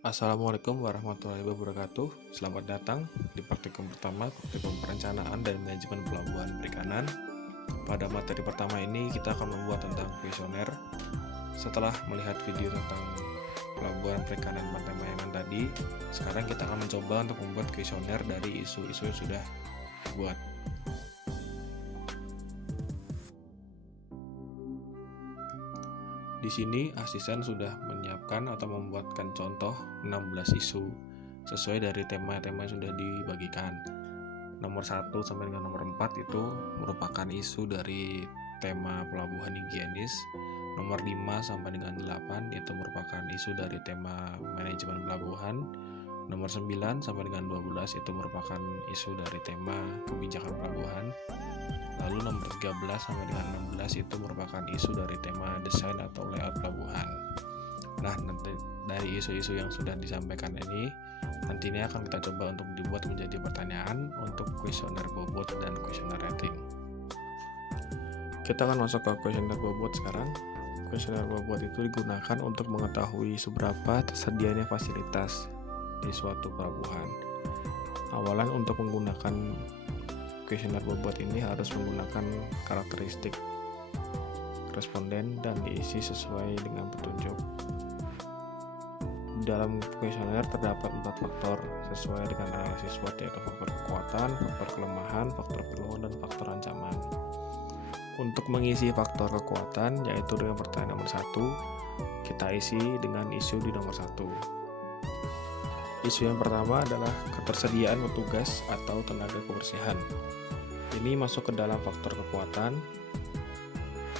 Assalamualaikum warahmatullahi wabarakatuh. Selamat datang di praktikum pertama, praktikum perencanaan dan manajemen pelabuhan perikanan. Pada materi pertama ini kita akan membuat tentang kuesioner. Setelah melihat video tentang pelabuhan perikanan Pantai Mayangan tadi, sekarang kita akan mencoba untuk membuat kuesioner dari isu-isu yang sudah dibuat. Di sini asisten sudah menyiapkan atau membuatkan contoh 16 isu sesuai dari tema-tema yang sudah dibagikan. Nomor 1 sampai dengan nomor 4 itu merupakan isu dari tema pelabuhan higienis. Nomor 5 sampai dengan 8 itu merupakan isu dari tema manajemen pelabuhan. Nomor 9 sampai dengan 12 itu merupakan isu dari tema kebijakan pelabuhan. Lalu nomor 13 sampai dengan 16 itu merupakan isu dari tema desain atau layout pelabuhan. Nah, nanti dari isu-isu yang sudah disampaikan ini, nantinya akan kita coba untuk dibuat menjadi pertanyaan untuk kuesioner bobot dan kuesioner rating. Kita akan masuk ke kuesioner bobot sekarang. Kuesioner bobot itu digunakan untuk mengetahui seberapa tersedianya fasilitas di suatu pelabuhan. Awalan untuk menggunakan kuesioner bobot ini harus menggunakan karakteristik responden dan diisi sesuai dengan petunjuk. Dalam kuesioner terdapat 4 faktor sesuai dengan analisis SWOT, yaitu faktor kekuatan, faktor kelemahan, faktor peluang, dan faktor ancaman. Untuk mengisi faktor kekuatan, yaitu dengan pertanyaan nomor 1, kita isi dengan isu di nomor 1. Isu yang pertama adalah ketersediaan petugas atau tenaga kebersihan. Ini masuk ke dalam faktor kekuatan.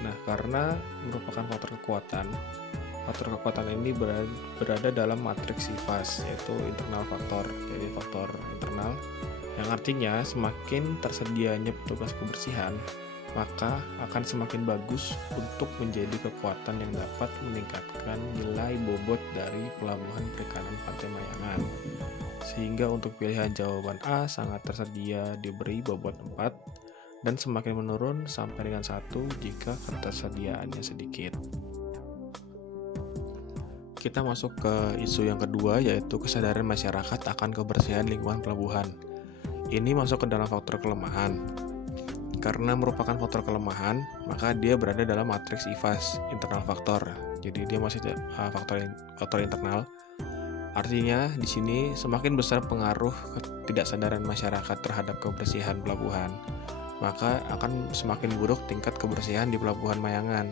Nah, karena merupakan faktor kekuatan ini berada dalam matriks IFAS, yaitu internal faktor. Jadi faktor internal yang artinya semakin tersedianya petugas kebersihan, maka akan semakin bagus untuk menjadi kekuatan yang dapat meningkatkan nilai bobot dari pelabuhan perikanan Pantai Mayangan. Sehingga untuk pilihan jawaban A sangat tersedia diberi bobot 4 dan semakin menurun sampai dengan 1 jika ketersediaannya sedikit. Kita masuk ke isu yang kedua, yaitu kesadaran masyarakat akan kebersihan lingkungan pelabuhan. Ini masuk ke dalam faktor kelemahan. Karena merupakan faktor kelemahan, maka dia berada dalam matriks IFAS, internal faktor. Jadi dia masih faktor internal. Artinya di sini semakin besar pengaruh ketidaksadaran masyarakat terhadap kebersihan pelabuhan, maka akan semakin buruk tingkat kebersihan di Pelabuhan Mayangan.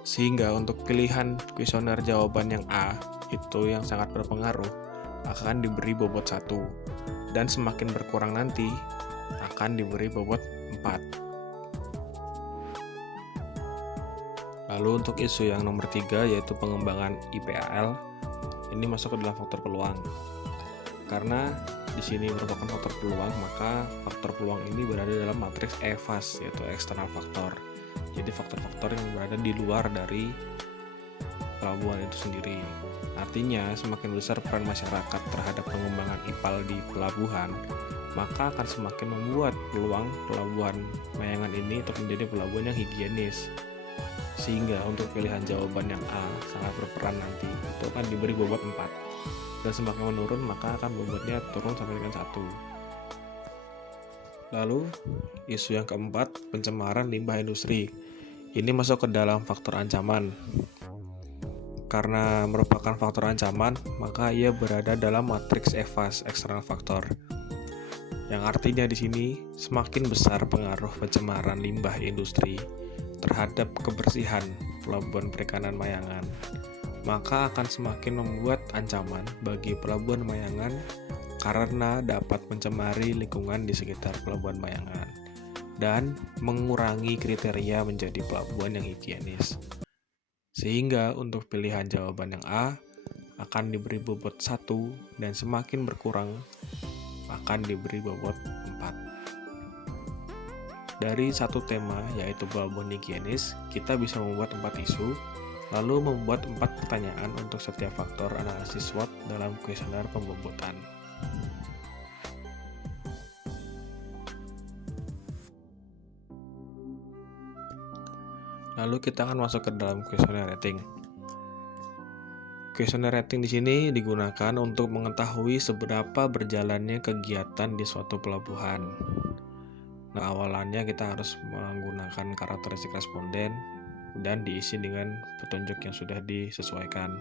Sehingga untuk pilihan kuesioner jawaban yang A itu yang sangat berpengaruh akan diberi bobot 1, dan semakin berkurang nanti akan diberi bobot 4. Lalu untuk isu yang nomor 3, yaitu pengembangan IPAL, ini masuk ke dalam faktor peluang. Karena di sini merupakan faktor peluang, maka faktor peluang ini berada dalam matriks EVAS, yaitu eksternal faktor. Jadi faktor-faktor yang berada di luar dari pelabuhan itu sendiri. Artinya semakin besar peran masyarakat terhadap pengembangan IPAL di pelabuhan, maka akan semakin membuat peluang pelabuhan Mayangan ini untuk menjadi pelabuhan yang higienis. Sehingga untuk pilihan jawaban yang A sangat berperan nanti, itu akan diberi bobot 4. Dan semakin menurun, maka akan bobotnya turun sampai dengan 1. Lalu, isu yang keempat, pencemaran limbah industri. Ini masuk ke dalam faktor ancaman. Karena merupakan faktor ancaman, maka ia berada dalam matriks EVAS, eksternal faktor. Yang artinya di sini semakin besar pengaruh pencemaran limbah industri terhadap kebersihan pelabuhan perikanan Mayangan, maka akan semakin membuat ancaman bagi pelabuhan Mayangan karena dapat mencemari lingkungan di sekitar pelabuhan Mayangan dan mengurangi kriteria menjadi pelabuhan yang higienis. Sehingga untuk pilihan jawaban yang A akan diberi bobot 1 dan semakin berkurang akan diberi bobot 4. Dari satu tema, yaitu pelabuhan higienis, kita bisa membuat 4 isu, lalu membuat 4 pertanyaan untuk setiap faktor analisis SWOT dalam kuesioner pembobotan. Lalu kita akan masuk ke dalam kuesioner rating. Questionnaire rating di sini digunakan untuk mengetahui seberapa berjalannya kegiatan di suatu pelabuhan. Nah, awalannya kita harus menggunakan karakteristik responden dan diisi dengan petunjuk yang sudah disesuaikan.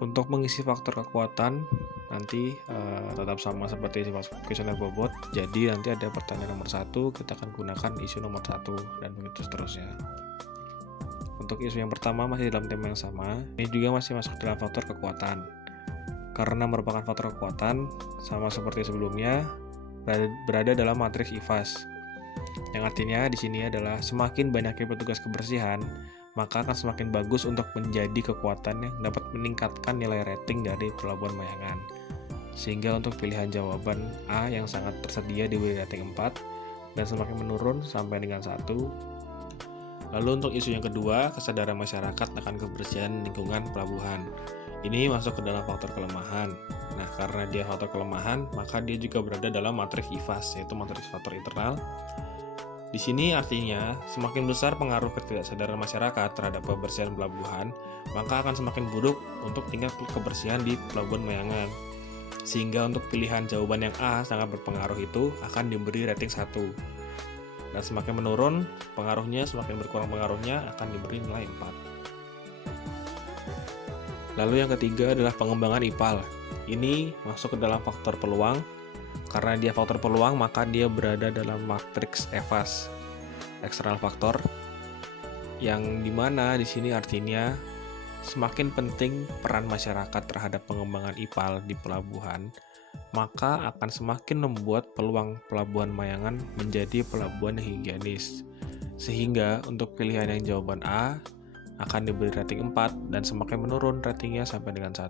Untuk mengisi faktor kekuatan nanti tetap sama seperti kuesioner bobot. Jadi nanti ada pertanyaan nomor 1, kita akan gunakan isu nomor 1 dan begitu seterusnya. Untuk isu yang pertama masih dalam tema yang sama, ini juga masih masuk dalam faktor kekuatan. Karena merupakan faktor kekuatan, sama seperti sebelumnya, berada dalam matriks IVAS. Yang artinya di sini adalah semakin banyaknya petugas kebersihan, maka akan semakin bagus untuk menjadi kekuatan yang dapat meningkatkan nilai rating dari Pelabuhan Mayangan. Sehingga untuk pilihan jawaban A yang sangat tersedia diberi rating 4 dan semakin menurun sampai dengan 1. Lalu untuk isu yang kedua, kesadaran masyarakat akan kebersihan lingkungan pelabuhan. Ini masuk ke dalam faktor kelemahan. Nah, karena dia faktor kelemahan, maka dia juga berada dalam matriks IVAS, yaitu matriks faktor internal. Di sini artinya, semakin besar pengaruh ketidaksadaran masyarakat terhadap kebersihan pelabuhan, maka akan semakin buruk untuk tingkat kebersihan di Pelabuhan Mayangan. Sehingga untuk pilihan jawaban yang A sangat berpengaruh itu akan diberi rating 1. Dan semakin menurun pengaruhnya, semakin berkurang pengaruhnya akan diberi nilai 4. Lalu yang ketiga adalah pengembangan IPAL. Ini masuk ke dalam faktor peluang. Karena dia faktor peluang, maka dia berada dalam matriks EVAS, eksternal faktor, yang dimana di sini artinya semakin penting peran masyarakat terhadap pengembangan IPAL di pelabuhan, maka akan semakin membuat peluang Pelabuhan Mayangan menjadi pelabuhan yang higienis. Sehingga untuk pilihan yang jawaban A akan diberi rating 4 dan semakin menurun ratingnya sampai dengan 1.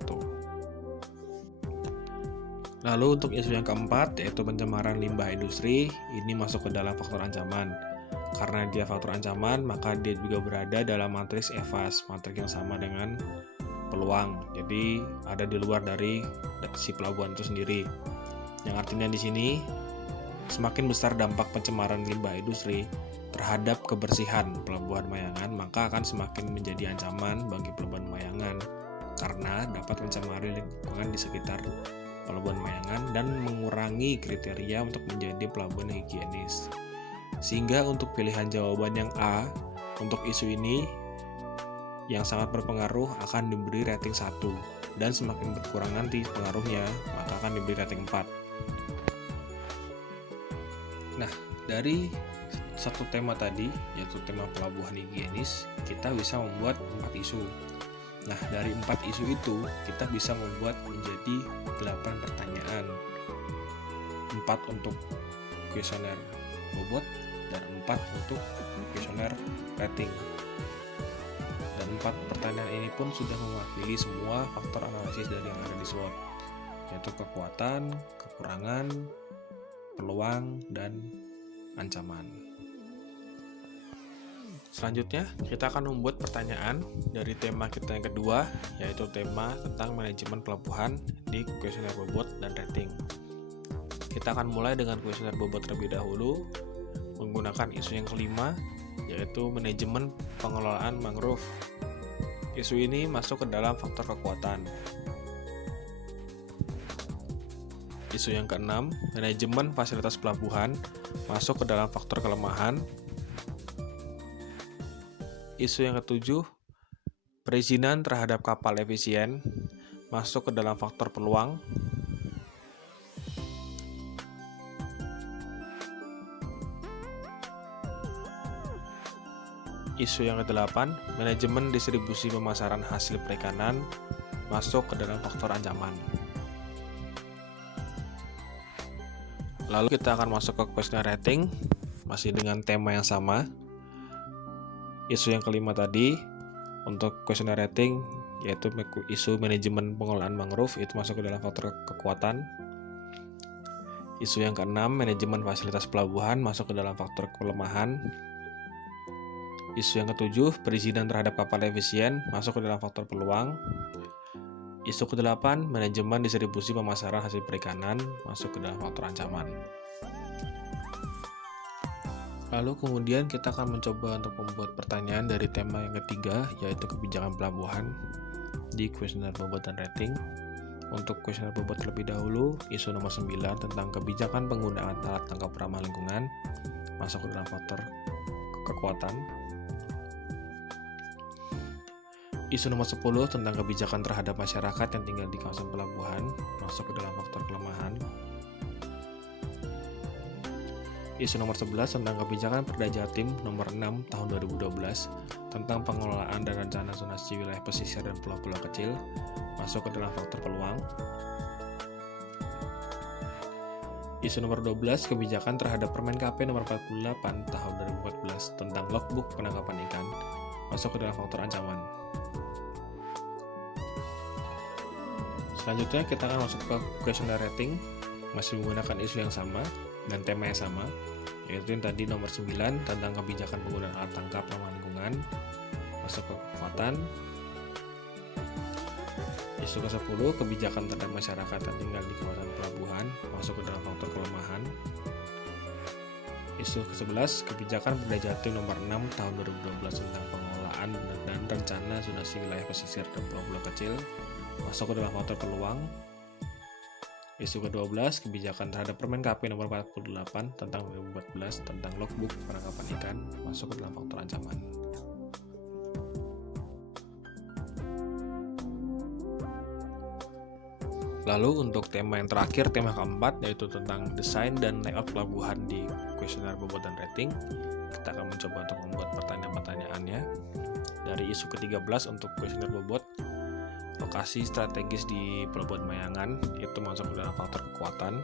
Lalu untuk isu yang keempat, yaitu pencemaran limbah industri, ini masuk ke dalam faktor ancaman. Karena dia faktor ancaman, maka dia juga berada dalam matriks EVAS, matriks yang sama dengan peluang. Jadi ada di luar dari si pelabuhan itu sendiri. Yang artinya di sini, semakin besar dampak pencemaran limbah industri terhadap kebersihan Pelabuhan Mayangan, maka akan semakin menjadi ancaman bagi Pelabuhan Mayangan karena dapat mencemari lingkungan di sekitar Pelabuhan Mayangan dan mengurangi kriteria untuk menjadi pelabuhan higienis. Sehingga untuk pilihan jawaban yang A untuk isu ini yang sangat berpengaruh akan diberi rating 1 dan semakin berkurang nanti pengaruhnya maka akan diberi rating 4. Nah, dari satu tema tadi yaitu tema pelabuhan higienis, kita bisa membuat 4 isu. Nah, dari 4 isu itu, kita bisa membuat menjadi 8 pertanyaan. 4 untuk kuesioner bobot, dan 4 untuk kuesioner rating. Dan 4 pertanyaan ini pun sudah mewakili semua faktor analisis dari yang ada di SWOT, yaitu kekuatan, kekurangan, peluang, dan ancaman. Selanjutnya, kita akan membuat pertanyaan dari tema kita yang kedua, yaitu tema tentang manajemen pelabuhan di kuesioner bobot dan rating. Kita akan mulai dengan kuesioner bobot terlebih dahulu, menggunakan isu yang kelima, yaitu manajemen pengelolaan mangrove. Isu ini masuk ke dalam faktor kekuatan. Isu yang keenam, manajemen fasilitas pelabuhan, masuk ke dalam faktor kelemahan. Isu yang ketujuh, perizinan terhadap kapal efisien, masuk ke dalam faktor peluang. Isu yang ke-8, manajemen distribusi pemasaran hasil perikanan, masuk ke dalam faktor ancaman. Lalu kita akan masuk ke kuesioner rating, masih dengan tema yang sama. Isu yang kelima tadi, untuk kuesioner rating, yaitu isu manajemen pengelolaan mangrove, itu masuk ke dalam faktor kekuatan. Isu yang keenam, manajemen fasilitas pelabuhan, masuk ke dalam faktor kelemahan. Isu yang ketujuh, perizinan terhadap kapal efisien, masuk ke dalam faktor peluang. Isu ke-8, manajemen distribusi pemasaran hasil perikanan, masuk ke dalam faktor ancaman. Lalu kemudian kita akan mencoba untuk membuat pertanyaan dari tema yang ketiga, yaitu kebijakan pelabuhan. di kuesioner bobot dan rating. Untuk kuesioner bobot terlebih dahulu, isu nomor 9 tentang kebijakan penggunaan alat tangkap ramah lingkungan masuk ke dalam faktor kekuatan. Isu nomor 10 tentang kebijakan terhadap masyarakat yang tinggal di kawasan pelabuhan masuk ke dalam faktor kelemahan. Isu nomor 11 tentang kebijakan Perda Jatim nomor 6 tahun 2012 tentang pengelolaan dan rencana zonasi wilayah pesisir dan pulau-pulau kecil masuk ke dalam faktor peluang. Isu nomor 12 kebijakan terhadap Permen KP nomor 48 tahun 2014 tentang logbook penangkapan ikan masuk ke dalam faktor ancaman. Selanjutnya kita akan masuk ke kuesioner rating, masih menggunakan isu yang sama dan tema yang sama, yaitu yang tadi nomor 9 tentang kebijakan penggunaan alat tangkap ramah lingkungan masuk ke kekuatan. Isu ke-10 kebijakan terhadap masyarakat yang tinggal di kawasan pelabuhan masuk ke dalam faktor kelemahan. Isu ke-11 kebijakan Perda Jatim nomor 6 tahun 2012 tentang pengelolaan dan rencana zonasi wilayah pesisir dan pulau-pulau kecil masuk ke dalam faktor peluang. Isu ke-12 kebijakan terhadap Permen KP nomor 48 tentang 2014 tentang logbook penangkapan ikan masuk ke dalam faktor ancaman. Lalu untuk tema yang terakhir, tema keempat, yaitu tentang desain dan layout pelabuhan di kuesioner bobot dan rating, kita akan mencoba untuk membuat pertanyaan-pertanyaannya. Dari isu ke-13 untuk kuesioner bobot, lokasi strategis di Pelabuhan Mayangan itu masuk ke dalam faktor kekuatan.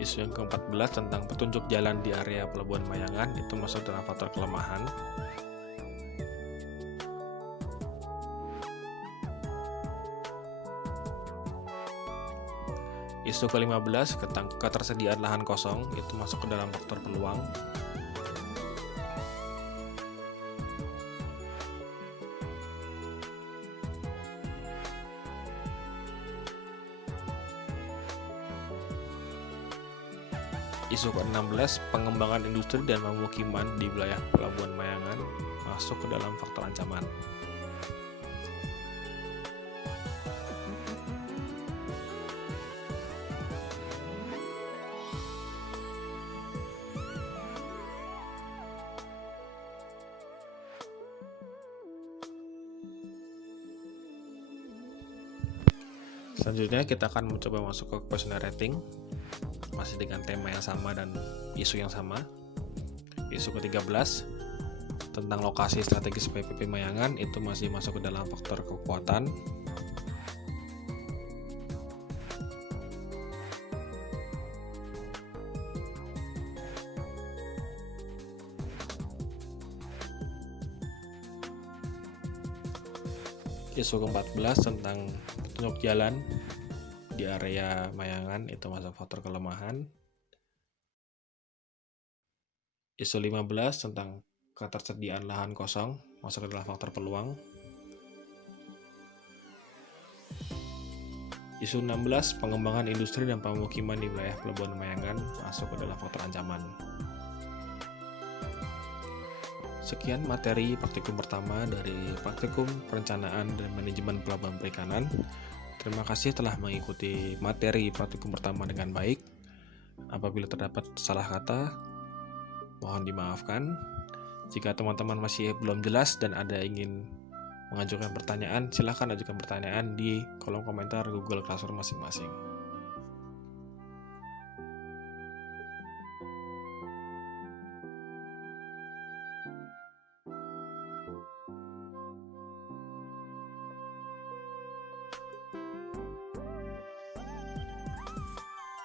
Isu yang ke-14 tentang petunjuk jalan di area Pelabuhan Mayangan itu masuk dalam faktor kelemahan. Isu ke-15 tentang ketersediaan lahan kosong itu masuk ke dalam faktor peluang. Isu ke-16 pengembangan industri dan pemukiman di wilayah Pelabuhan Mayangan masuk ke dalam faktor ancaman. Selanjutnya kita akan mencoba masuk ke kuesioner rating, masih dengan tema yang sama dan isu yang sama. Isu ke-13 tentang lokasi strategis PPP Mayangan itu masih masuk ke dalam faktor kekuatan. Isu ke-14 tentang petunjuk jalan di area Mayangan itu masuk faktor kelemahan. Isu 15 tentang ketersediaan lahan kosong masuk ke dalam faktor peluang. Isu 16 pengembangan industri dan pemukiman di wilayah Pelabuhan Mayangan masuk ke dalam faktor ancaman. Sekian materi praktikum pertama dari praktikum perencanaan dan manajemen pelabuhan perikanan. Terima kasih telah mengikuti materi praktikum pertama dengan baik. Apabila terdapat salah kata, mohon dimaafkan. Jika teman-teman masih belum jelas dan ada ingin mengajukan pertanyaan, silakan ajukan pertanyaan di kolom komentar Google Classroom masing-masing.